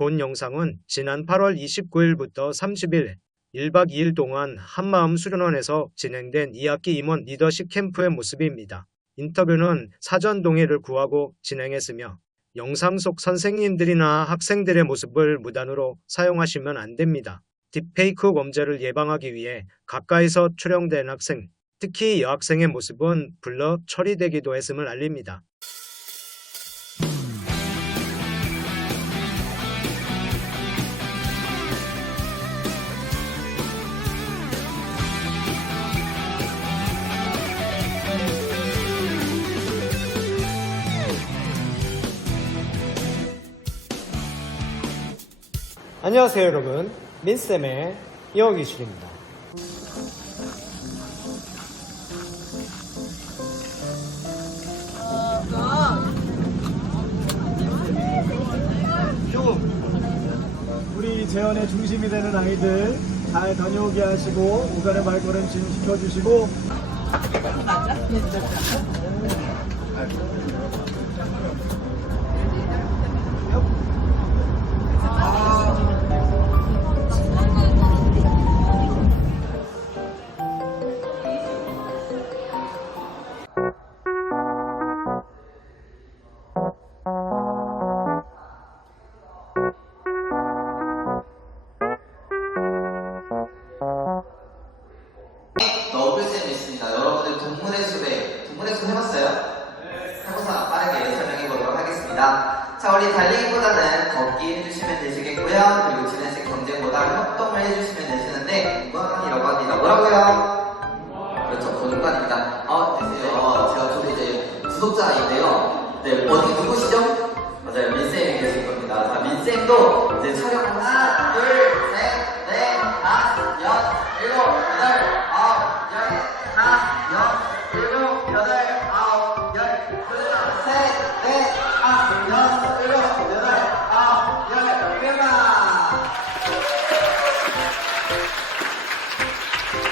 본 영상은 지난 8월 29일부터 30일 1박 2일 동안 한마음 수련원에서 진행된 2학기 임원 리더십 캠프의 모습입니다. 인터뷰는 사전 동의를 구하고 진행했으며 영상 속 선생님들이나 학생들의 모습을 무단으로 사용하시면 안 됩니다. 딥페이크 범죄를 예방하기 위해 가까이서 촬영된 학생, 특히 여학생의 모습은 불러 처리되기도 했음을 알립니다. 안녕하세요 여러분. 민쌤의 영어 기술입니다. 우리 재현의 중심이 되는 아이들 잘 다녀오게 하시고 오간의 발걸음질 지켜주시고 네, 어디 누구시죠? 맞아요, 민쌤이 계실 겁니다. 자, 민쌤도 이제 촬영 하나, 둘, 셋, 넷, 다섯, 여섯, 일곱, 여덟, 아홉, 열, 하나, 여섯, 일곱, 여덟, 아홉, 열, 둘, 셋, 넷, 다섯, 여섯, 일곱, 여덟, 아홉, 열, 끝나!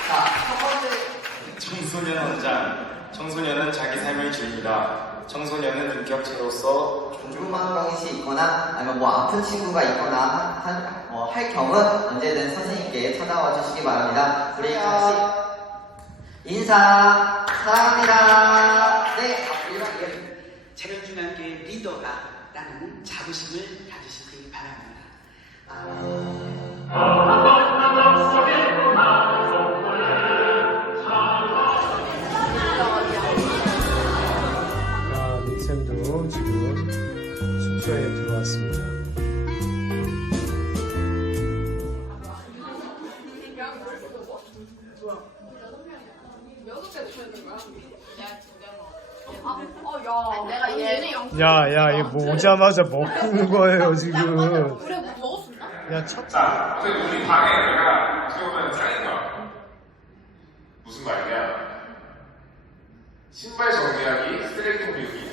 자, 첫 번째 청소년 원장. 청소년은 자기 삶을 즐기다. 청소년은 인격체로서 궁금한 것이 있거나 아니면 뭐 아픈 친구가 있거나 한, 어, 할 경우 언제든 선생님께 찾아와 주시기 바랍니다. 우리 같이 인사 사랑합니다. 네, 앞으로 이렇게 자연중앙교회 리더가라는 자부심을 가지시기 바랍니다. 아, 내가 얘는 영 야, 야, 이거 뭐 오자마자 먹는 거예요, 지금. 그래 먹었었나? 야, 첫 자, 근데 우리 방에 내가 보면 짱인 거야. 무슨 말이냐? 신발 정리하기, 쓰레기통 비우기.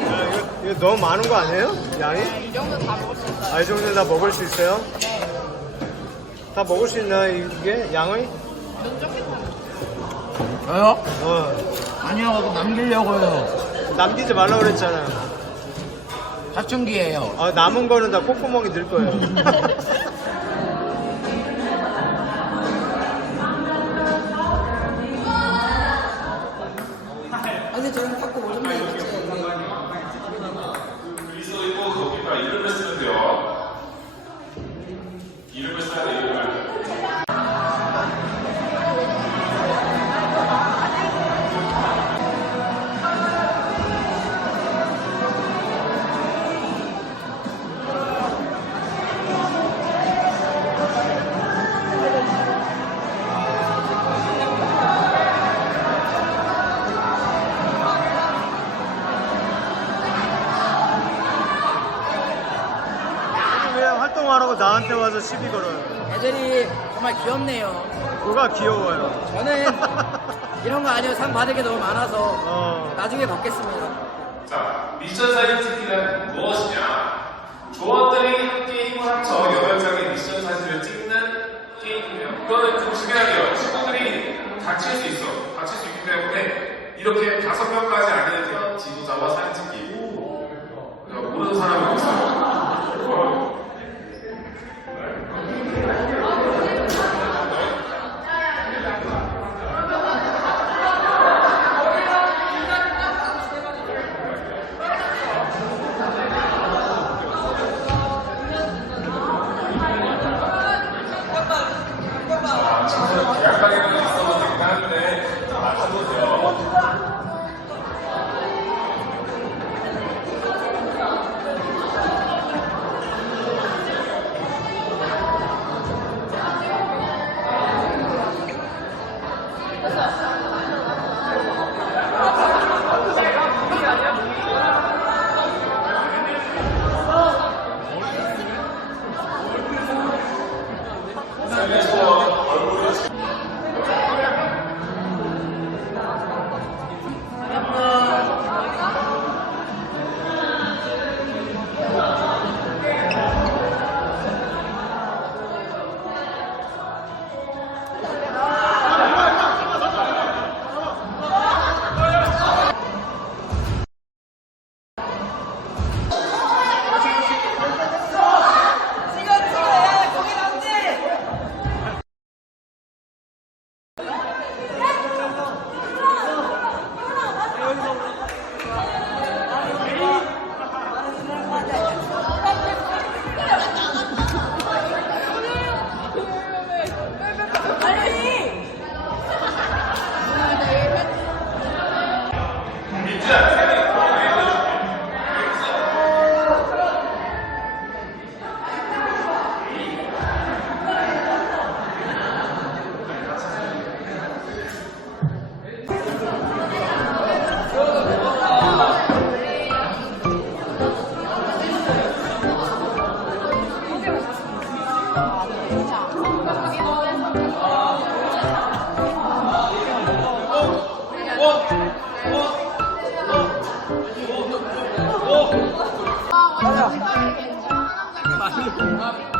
이거, 이거 너무 많은 거 아니에요? 양이? 이 정도 다 먹을 수 있어요. 아, 이 정도 다 먹을 수 있어요? 다 먹을 수 있나, 이게? 양이? 눈 쫓겠다. 저요? 어. 아니요, 남기려고요. 남기지 말라고 그랬잖아. 사춘기예요. 아, 남은 거는 다 콧구멍이 늘 거예요. 왜 활동하라고 나한테 와서 시비 걸어요? 애들이 정말 귀엽네요. 뭐가 귀여워요? 저는 이런 거 아니에요. 상 받을 게 너무 많아서 어. 나중에 받겠습니다. 자, 미션 사진 찍기란 무엇이냐? 조원들이 함께 힘을 합쳐 8장의 미션 사진을 찍는 게임이에요. 이거는 좀 중요해요. 친구들이 다칠 수 있어. 다칠 수 있기 때문에 이렇게 다섯 명까지 아니면 지도자와 사진 찍기. 그러니까 모르는 사람이 없어요.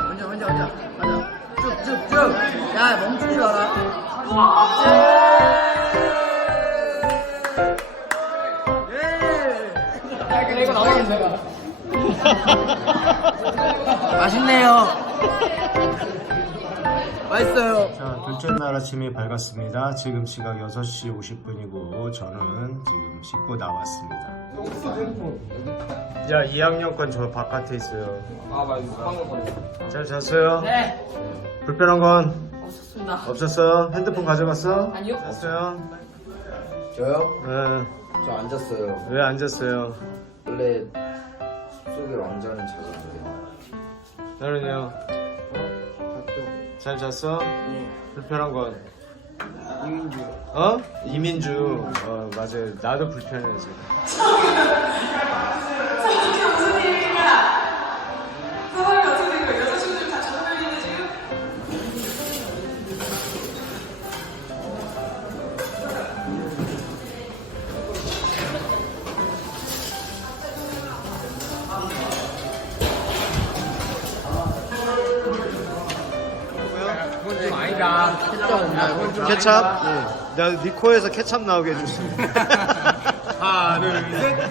혼자 혼자 혼자 가자 쭉쭉쭉 야 멈추지 마라 예 이거 맛있네요 맛있어요 자, 둘째 날 아침이 밝았습니다. 지금 시각 6시 50분이고 저는 지금 씻고 나왔습니다. 야, 2학년 건 저 바깥에 있어요. 아, 맞아. 잘 잤어요? 네. 불편한 건 없었습니다. 없었어? 핸드폰 가져갔어? 아니요. 잤어요? 저요? 네. 저 앉았어요. 왜안 잤어요? 원래 숲속의 왕자는 찾았어요. 나는요? 잘 잤어? 네. 불편한 건? 이민주. 어? 이민주. 어, 맞아요. 나도 불편해서. 케찹? 네. 나 니코에서 케찹 나오게 해줬어. 하나, 둘, 셋.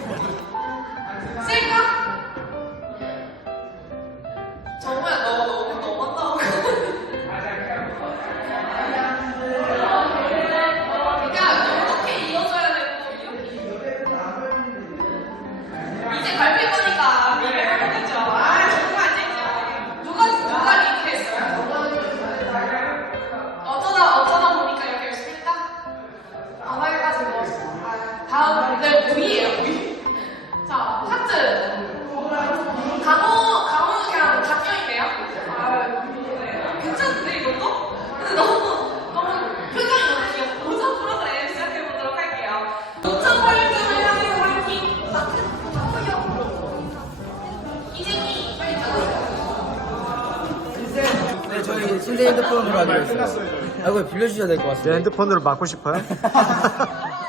빌려주셔야 될것내 같습니다 핸드폰으로 맞고 싶어요?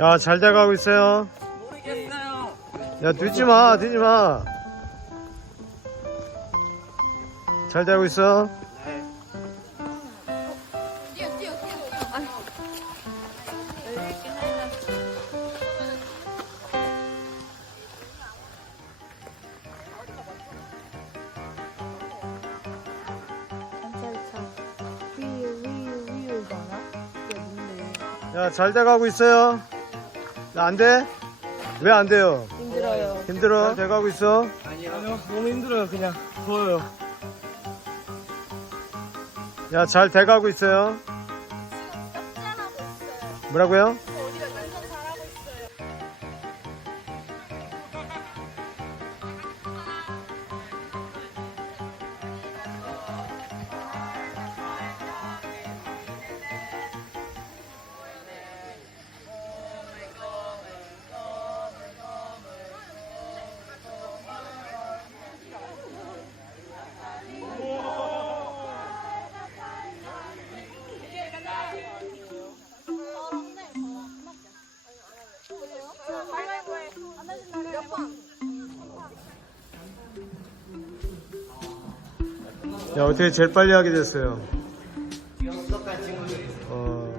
야, 잘 돼가고 있어요. 모르겠어요 야, 뛰지 마, 뛰지 마. 잘 되고 있어. 뛰어 야, 잘 돼가고 있어요. 야, 안 돼? 왜 안 돼요? 힘들어요. 힘들어? 잘 돼가고 있어? 아니요, 너무 힘들어요. 그냥 더워요. 야, 잘 돼가고 있어요. 뭐라고요? 야, 어떻게 제일 빨리 하게 됐어요? 어,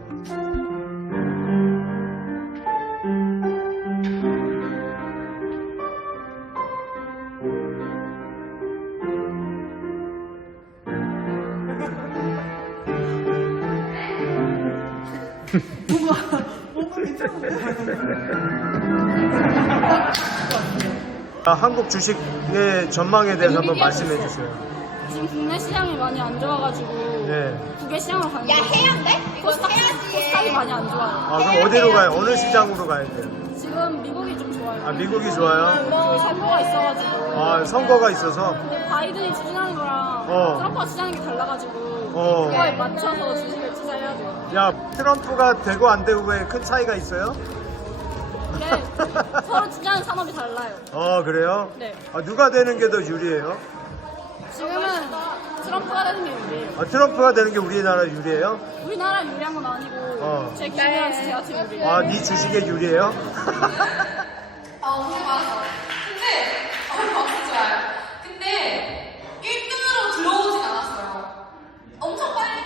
아, 한국 주식의 전망에 대해서 한번 말씀해 주세요. 지금 국내 시장이 많이 안 좋아가지고 네. 국외 시장으로 가는 야 해야 돼? 코스닥 코스닥이 많이 안 좋아요. 아, 그럼 어디로 가요? 어느 시장으로 가야 돼요? 지금 미국이 좀 좋아요. 아, 미국이 좋아요? 그 선거가 있어가지고 아, 선거가 있어서? 그 바이든이 추진하는 거랑 어. 트럼프가 추진하는 게 달라가지고 어. 그거에 맞춰서 주식을 투자해야 돼요. 야, 트럼프가 되고 안 되고에 큰 차이가 있어요? 근데 서로 투자하는 산업이 달라요. 어, 그래요? 네. 아, 누가 되는 게 더 유리해요? 지금은 트럼프가 되는 게 유리해요. 아, 트럼프가 되는 게 우리나라 유리해요? 우리나라 유리한 건 아니고 어. 제 기준이랑 제한테 유리해요. 아, 네 주식에 유리해요? 아, 고생 많았어. 근데, 어, 박수 좋아요. 근데, 1등으로 들어오진 않았어요. 엄청 빨리.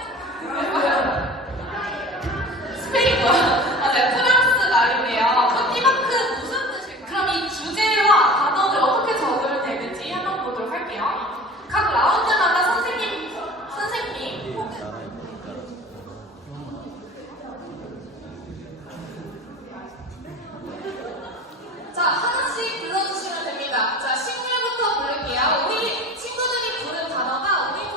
스페인 뭐야? 맞아요. 프랑스 말인데요. 커티마크 무슨 뜻일까요? 그럼 이 주제와 단어를 어떻게 적으면 되는지 한번 보도록 할게요. 각 라운드마다 선생님, 선생님, 혹은 자, 하나씩 불러주시면 됩니다. 자, 식물부터 부를게요. 우리 친구들이 부른 단어가 우리는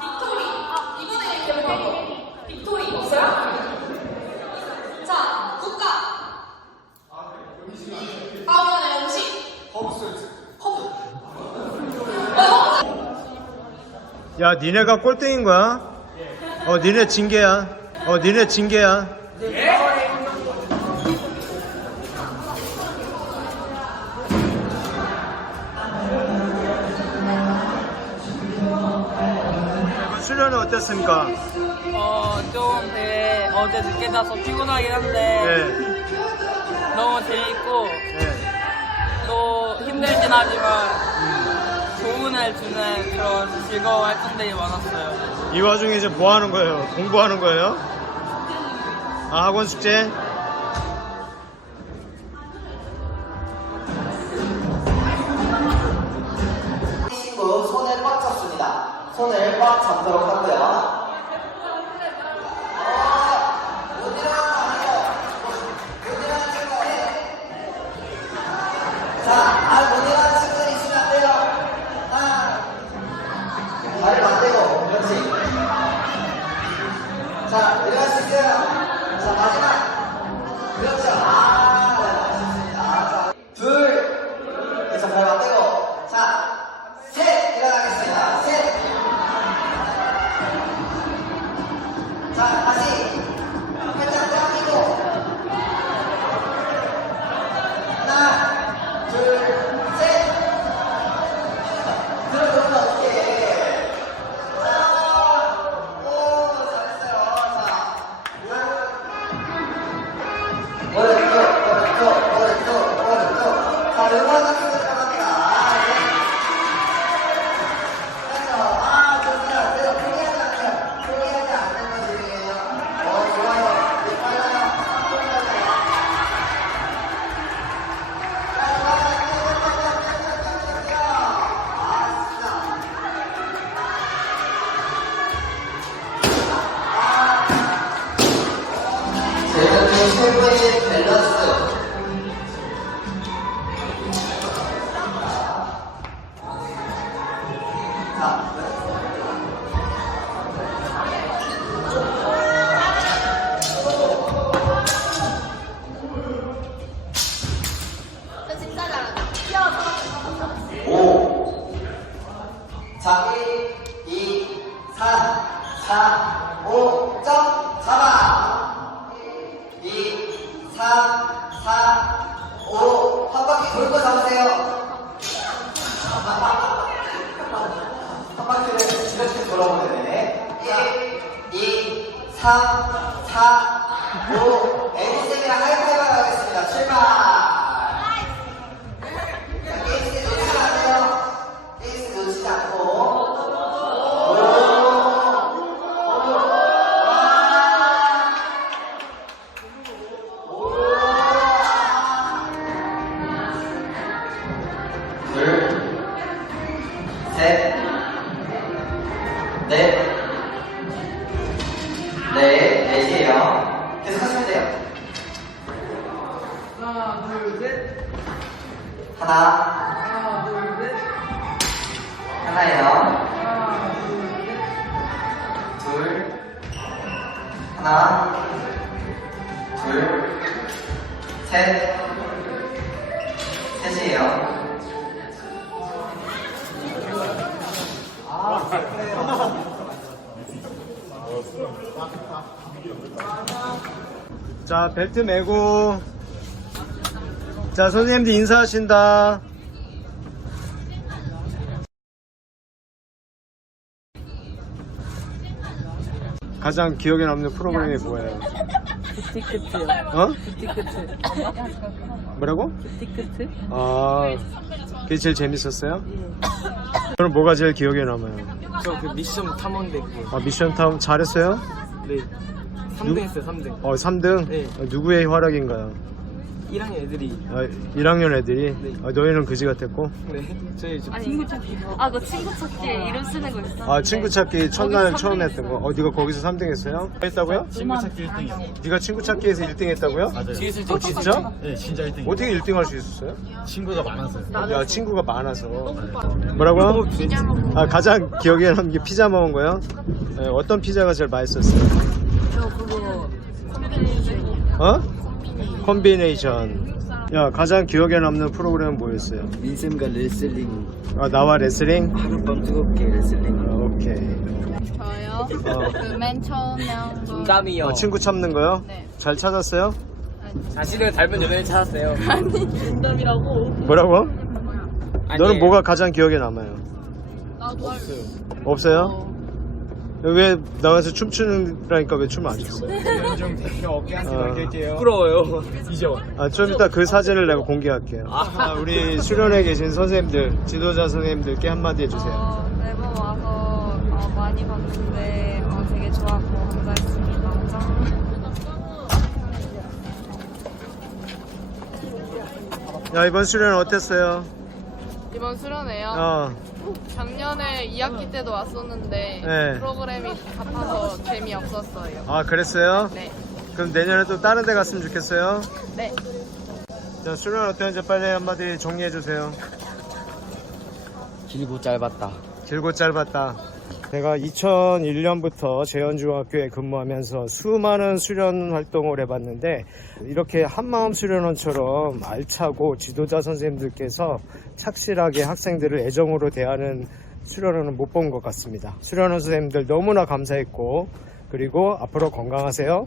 빅토리. 아, 이번에 기억나고. 빅토리 없어요? 자, 국가. 아, 미안해, 음식. 허브. 허브. 어, 허브. 야, 니네가 꼴등인 거야? 어, 니네 징계야. 어, 니네 징계야. 수련은 어땠습니까? 어, 좀 되게 어제 늦게 자서 피곤하긴 한데 네. 너무 재밌고 네. 또 힘들긴 하지만 교훈을 주는 그런 즐거운 활동들이 많았어요. 이 와중에 이제 뭐 하는 거예요? 공부하는 거예요? 아, 학원 숙제? 친구 손을 꽉 잡습니다. 손을 꽉 잡도록 하고요. 자, 5. 에디쌤이랑 하이파이브 하겠습니다. 출발. 하나예요. 하나, 둘, 하나, 둘, 셋, 셋이에요. 자, 벨트 매고. 자, 선생님들 인사하신다. 가장 기억에 남는 프로그램이 뭐예요? 뷰티크트요. 어? 뷰티크트. 뭐라고? 뷰티크트? 아, 그게 제일 재밌었어요? 그럼 뭐가 제일 기억에 남아요? 저 그 미션 탐험대 그. 아, 미션 탐 잘했어요? 네. 3등 했어요, 3등. 어, 3등? 네. 누구의 활약인가요? 1학년 애들이. 아, 1학년 애들이? 네. 아, 너희는 그지 같았고? 네. 저희 저 친구 찾기. 아, 그 친구 찾기에 이름 쓰는 거 있어. 아, 친구 찾기 첫날 거기서 처음 3등 했던 거. 어, 네가 거기서 3등 했어요? 했다고요? 친구 찾기 1등이요. 네가 친구 찾기에서 1등 했다고요? 맞아요. 어, 진짜? 네, 진짜 1등. 어떻게 1등 할 수 있었어요? 친구가 많아서요. 야, 친구가 많아서. 뭐라고요? 아, 가장 기억에 남는 게 피자 먹은 거요? 네, 어떤 피자가 제일 맛있었어요? 저 그거. 어? 콤비네이션. 야, 가장 기억에 남는 프로그램은 뭐였어요? 민쌤과 레슬링 아, 나와 레슬링? 하룻밤 뜨겁게 레슬링 아, 오케이. 저요? 어. 그 맨 처음에 한 거. 정답이요. 어, 친구 찾는 거요? 네. 잘 찾았어요? 자신을 닮은 연예인 찾았어요. 정답이라고. 뭐라고? 너는 뭐가 가장 기억에 남아요? 나도 없어요? 왜 나가서 춤추는라니까 왜 춤을 안 췄어? 좀 대표 어깨 한테 어. 맡길게요. 부끄러워요. 이죠. 아, 좀 이따 그 사진을 내가 공개할게요. 아, 우리 수련회 계신 선생님들, 지도자 선생님들께 한마디 해주세요. 어, 매번 와서 어, 많이 봤는데 어, 되게 좋았고 감사했습니다. 짱. 야, 이번 수련 어땠어요? 이번 수련회요. 어, 작년에 2학기 때도 왔었는데 네. 프로그램이 같아서 재미없었어요. 아, 그랬어요? 네. 그럼 내년에 또 다른 데 갔으면 좋겠어요? 네. 자, 수련 어땠는지 빨리 한마디 정리해 주세요. 길고 짧았다. 길고 짧았다. 제가 2001년부터 재현중학교에 근무하면서 수많은 수련 활동을 해봤는데 이렇게 한마음 수련원처럼 알차고 지도자 선생님들께서 착실하게 학생들을 애정으로 대하는 수련원은 못 본 것 같습니다. 수련원 선생님들 너무나 감사했고 그리고 앞으로 건강하세요.